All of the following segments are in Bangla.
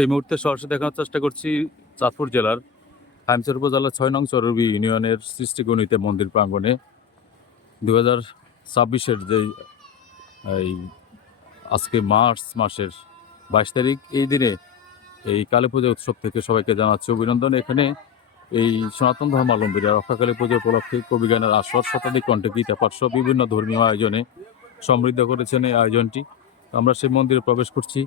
এই মুহূর্তে সরাসরি দেখানোর চেষ্টা করছি চাঁদপুর জেলার হাইমচর উপজেলার ৬ নং চরবি ইউনিয়নের সৃষ্টিগণিতে মন্দির প্রাঙ্গণে 2026-এর যেই এই আজকে মার্চ মাসের 22 তারিখ এই দিনে এই কালী পূজা উৎসব থেকে সবাইকে জানাচ্ছি অভিনন্দন। এখানে এই সনাতন ধর্মাবলম্বীরা রক্ষাকালী পুজো উপলক্ষে কবিগানের আসর, শতাধিক কণ্ঠে গীতা পাঠ সহ বিভিন্ন ধর্মীয় আয়োজনে সমৃদ্ধ করেছেন এই আয়োজনটি। আমরা সেই মন্দিরে প্রবেশ করছি।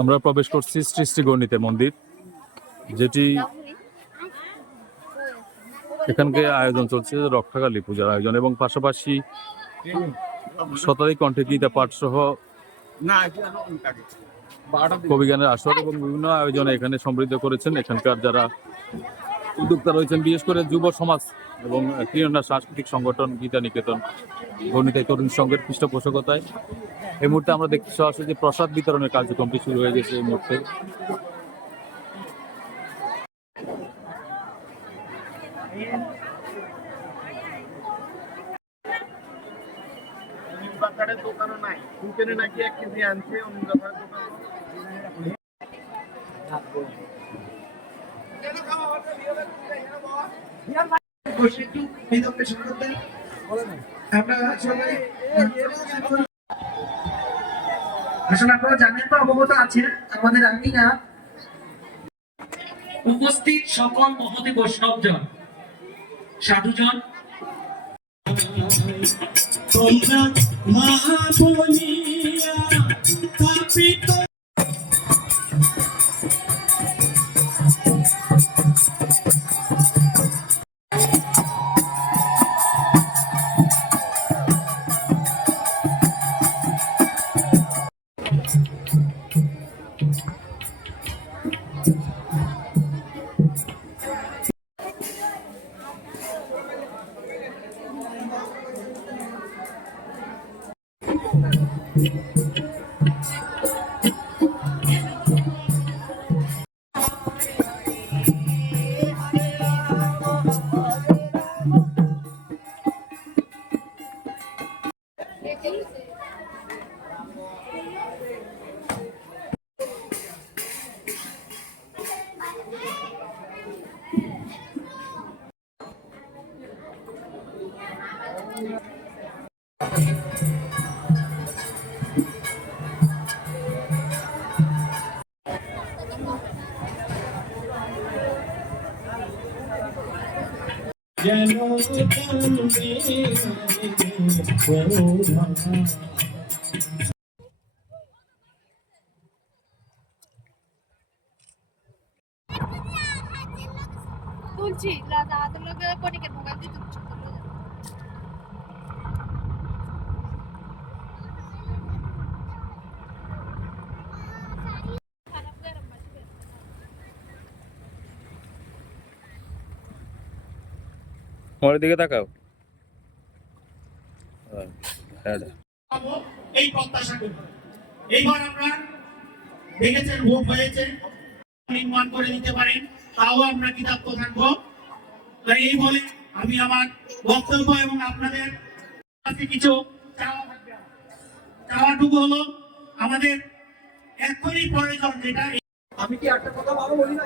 আমরা প্রবেশ করছি সৃষ্টিগণিতে মন্দির, যেটি এখানকে আয়োজন চলছে রক্ষাকালী পূজার আয়োজন এবং পাশাপাশি শতাধিক কণ্ঠে গীতা পাঠ সহ কবিগানের আসর এবং বিভিন্ন আয়োজনে এখানে সমৃদ্ধ করেছেন এখানকার যারা উদ্যোক্তা রয়েছেন, বিশেষ করে যুব সমাজ এবং ক্রীড়া সাংস্কৃতিক সংগঠন গীতা নিকেতন গণিতাই তরুণ সংঘের পৃষ্ঠপোষকতায় এই মুহূর্তে আমরা দেখতে সরাসরি যে প্রসাদ বিতরণের কার্যক্রমটি শুরু হয়ে গেছে এই মুহূর্তে। নাকি 1 কেজি আনছে আসলে আপনারা জানেন তো, অবগত আছেন আমাদের আমিনা উপস্থিত সকল মহতি বৈষ্ণবজন, সাধুজন, তোমরা মা বলিয়া কাপিত তুলছি দাদাদের লোকে কনিকে মোবাইল দিয়ে তুলছি। মোড়ের দিকে তাকাও। এই প্রত্যাশা করি। এইবার আমরা দেখেছেন ভোট হয়েছে, নির্মাণ করে দিতে পারেন, তাও আমরা কৃতজ্ঞ থাকবো। তাই এই বলে আমি আমার বক্তব্য এবং আপনাদের কাছে কিছু চাওয়াটুকু হলো, আমাদের এখনই প্রয়োজন যেটা। আমি কি একটা কথা ভালো বলি না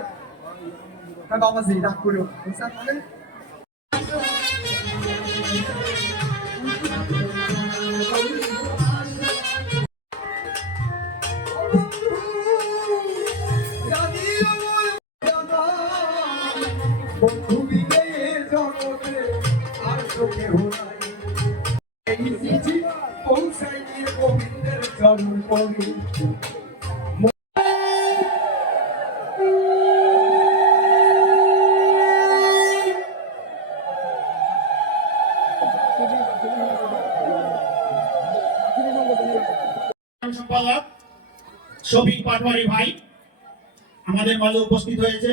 বাবা জি রাগ করো মানে সম্পাদক শফিক পাটোয়ারি ভাই আমাদের মাঝে উপস্থিত হয়েছে।